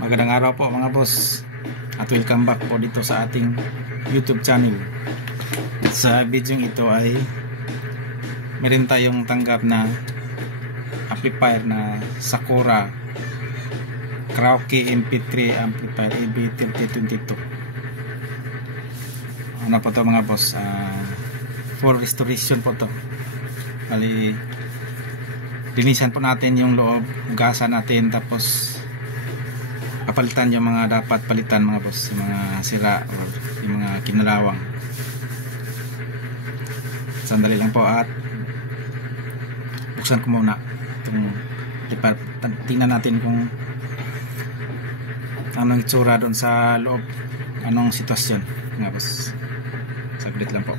Magandang araw po mga boss, at welcome back po dito sa ating YouTube channel. Sa video ito ay meron tayong tanggap na amplifier na Sakura Karaoke MP3 amplifier EB3022. Ano po to mga boss, for restoration po to. Bali, linisan po natin yung loob, hugasan natin, tapos papalitan yung mga dapat palitan mga boss, yung mga sira o yung mga kinalawang. Sandali lang po at buksan ko muna itong, tingnan natin kung anong itsura doon sa loob, anong sitwasyon mga boss. Saglit lang po.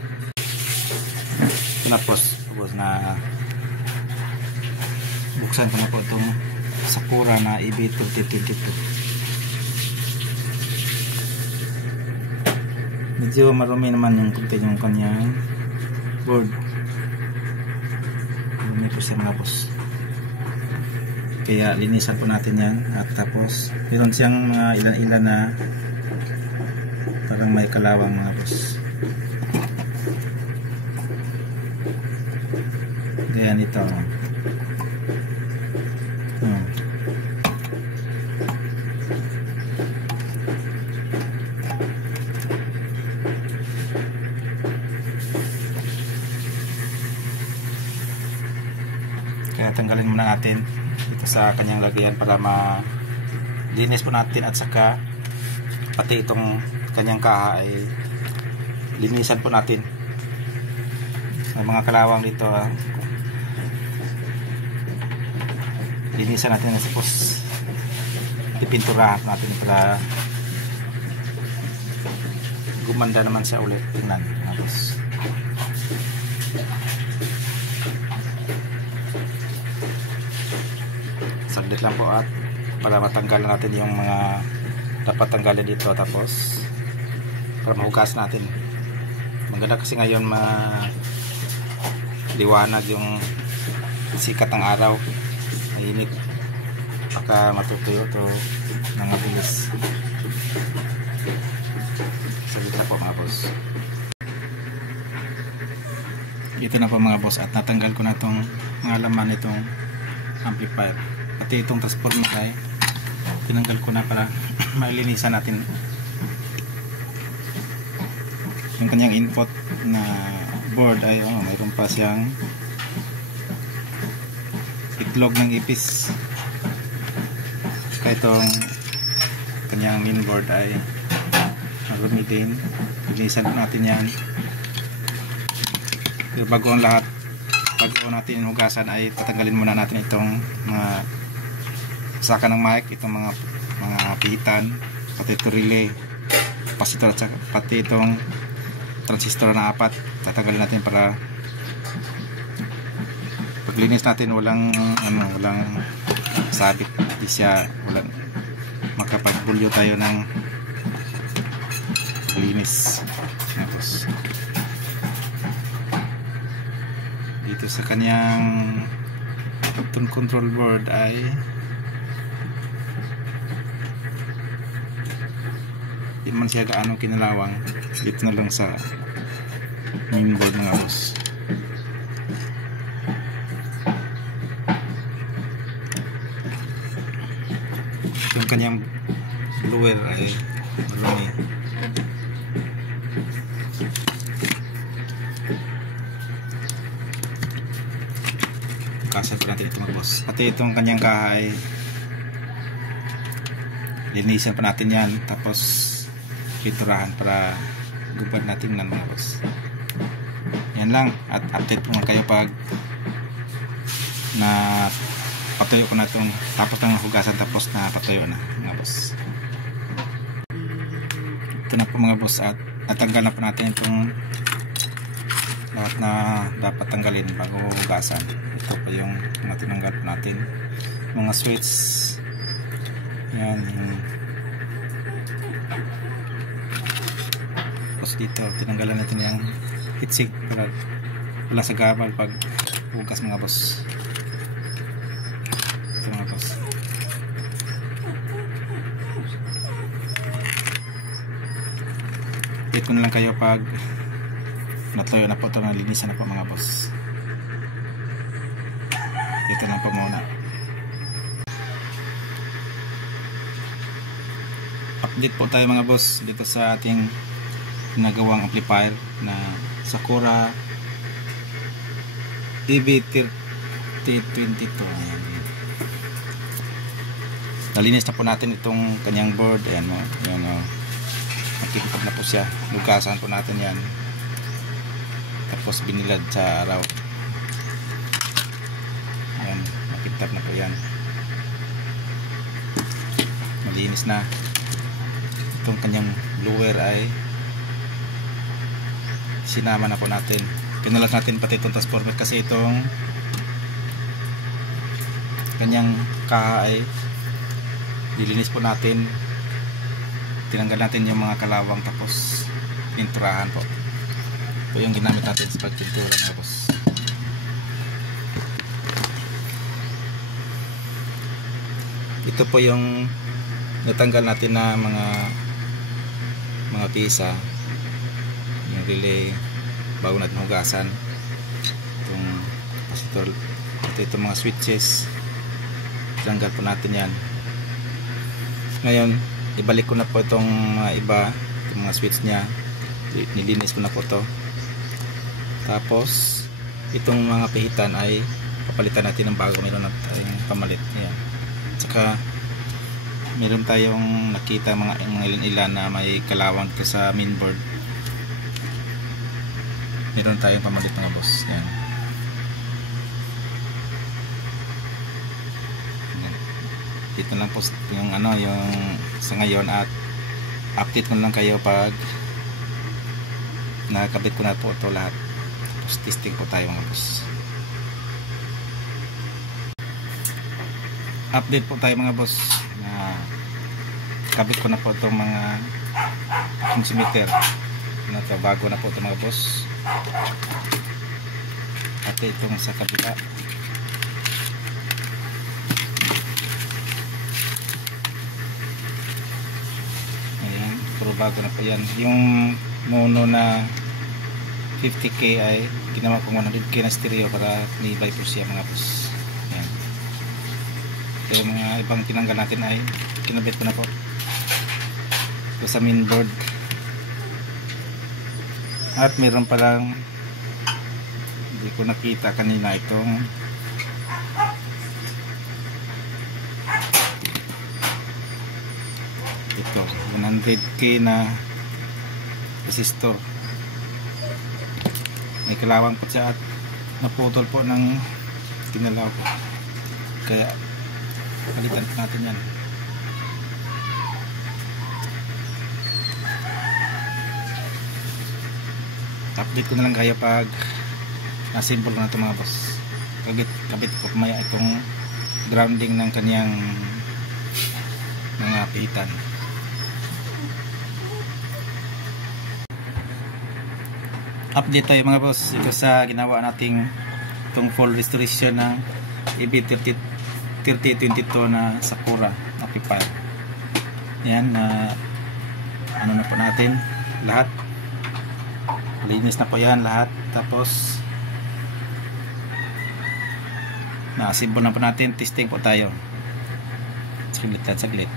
Tapos na buksan ko na po itong Sakura na EB3022. Medyo marumi naman yung konti yung kanyang board. Marumi po siya mga boss, kaya linisan po natin yan. At tapos meron siyang mga ilan-ilan na parang may kalawang mga boss. Ganyan ito. Kaya tanggalin muna natin ito sa kanyang lagayan para malinis po natin, at saka pati itong kanyang kaha ay linisan po natin. May mga kalawang dito, linisan natin, tapos ipinturahan natin para gumanda naman siya ulit. Tingnan, tapos saglit lang po at para matanggal natin yung mga dapat tanggalin dito, tapos para mahugas natin. Maganda kasi ngayon liwanag yung sikat ng araw, mainit, baka matutuyo to ng mabilis. Saglit lang po mga boss. Ito na po mga boss, at natanggal ko na itong mga laman itong amplifier, pati itong transformer ay tinanggal ko na para mailinisan natin yung kanyang input na board. Ay mayroon pa siyang itlog ng ipis. Kaya itong kanyang mainboard ay marumi din. Linisan natin yan. Pero bago ang lahat, bago natin hugasan, ay tatanggalin muna natin itong mga saka ng mic, itong mga pihitan, pati ito relay, capacitor, at pati itong transistor na 4. Tatanggalin natin para paglinis natin walang sabit, di siya walang makapagbulyo tayo ng linis. Tapos dito sa kanyang tone control board ay di man siya gaano kinalawang. Dito na lang sa main board mga boss. Yung kanyang blower ay marumi. Kasal pa natin ito mga boss. Pati itong kanyang kaha ay linisan pa natin yan, tapos piturahan para gubad natin ng mga boss. Yan lang, at update po kayo pag na patuyo ko na itong, tapos ng hugasan, tapos na patuyo na mga boss. Ito na po mga boss, at natanggal na po natin itong lahat na dapat tanggalin bago hugasan. Ito pa yung tinanggal po natin, mga switch. Yan yung dito, tinanggalan natin yung heatsink para wala sa gabal pag hugas mga boss. update ko na lang kayo pag natuyo na po ito, nalinisan na po mga boss. Dito lang po muna. Update po tayo mga boss dito sa ating ginagawang amplifier na Sakura EB3022. Nalinis na po natin itong kanyang board. Ayan o, ayan o, makintab na po siya. Lugasan po natin yan, tapos binilad sa araw. Ayan, makintab na po yan, malinis na. Itong kanyang blower ay sinama na po natin. Pinulat natin pati itong transformer kasi itong kanyang kaha ay dilinis po natin. Tinanggal natin yung mga kalawang, tapos pinturahan po. Ito yung ginamit natin sa pagpintura mga boss. Ito po yung natanggal natin na mga pisa, yung relay bago natin hugasan. Itong capacitor, itong mga switches, tanggal po natin yan. Ngayon ibalik ko na po itong mga iba, itong mga switch nya, nilinis ko na po ito. Tapos itong mga pihitan ay papalitan natin ng bago, meron na tayong pamalit. Ayan. Tsaka meron tayong nakita mga ilan na may kalawang ko sa mainboard. Meron tayong pamalit mga boss. Yan. Ito lang po yung yung sa ngayon, at update ko lang kayo pag nakakabit ko na po ito lahat. Tapos testing po tayo mga boss. Update po tayo mga boss. Kabit ko na po itong mga transmitter na ito, bago na po ito mga boss. At itong sa kabila, ayan, puro bago na po yan. Yung mono na 50k ay ginawa ko 100k na stereo para nibay po siya mga boss. Ayan. Kaya mga ibang tinanggal natin ay kinabit ko na po sa mainboard. At meron palang hindi ko nakita kanina, itong ito 100k na resistor. May kalawang po siya at naputol po ng kinalaw ko, kaya palitan natin yan. Update ko na lang kayo pag na-simple ko na ito mga boss. Kabit ko kumaya itong grounding ng kanyang mga pihitan. Update tayo mga boss ito sa ginawa nating itong full restoration ng EB3022 na Sakura amplifier. Yan, ano na po natin lahat. Linis na po yan lahat. Tapos na-assemble na po natin. Testing po tayo. Saglit at saglit.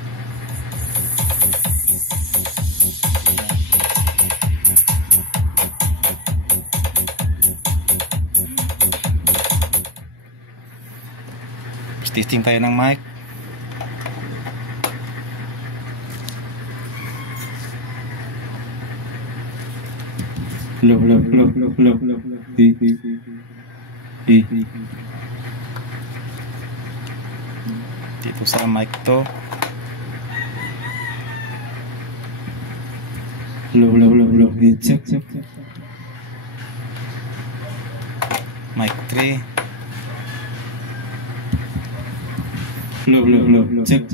Testing tayo ng mic. Hello. Dito sa mic to. Hello. Check. Mic 3. Hello. Check.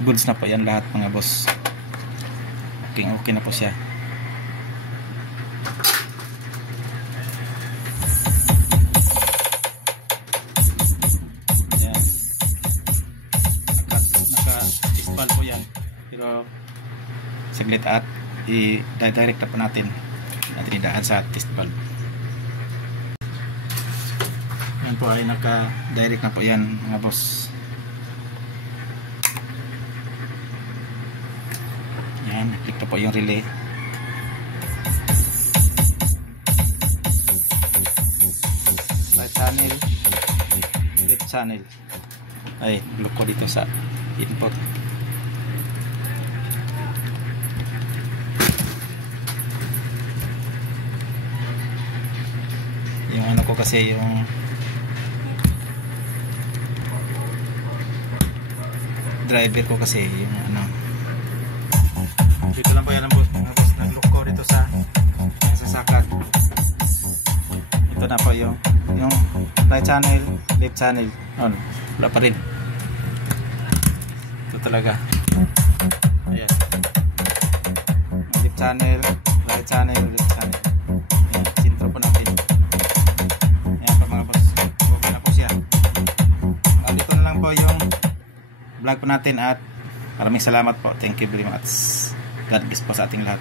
Goods na po yan lahat mga boss. Okay na po siya. Yan. saglit at i-direct na po natin idaan sa test valve. Yan po ay naka-direct na po yan mga boss. Yan, click na po yung relay. Right channel, left channel. Ay, look ko dito sa input. Yung ano ko kasi yung driver ko kasi yung ano dito lang po yan ang boss. Nag-look ko dito sa sakag. Ito na po yung right channel, left channel on, wala pa rin. Ito talaga, ayan, left channel, right channel, left channel. Ayan, sintro po natin. Ayan po mga boss, okay na po siya. Dito na lang po yung vlog po natin at maraming salamat po. Thank you very much. God bless po sa ating lahat.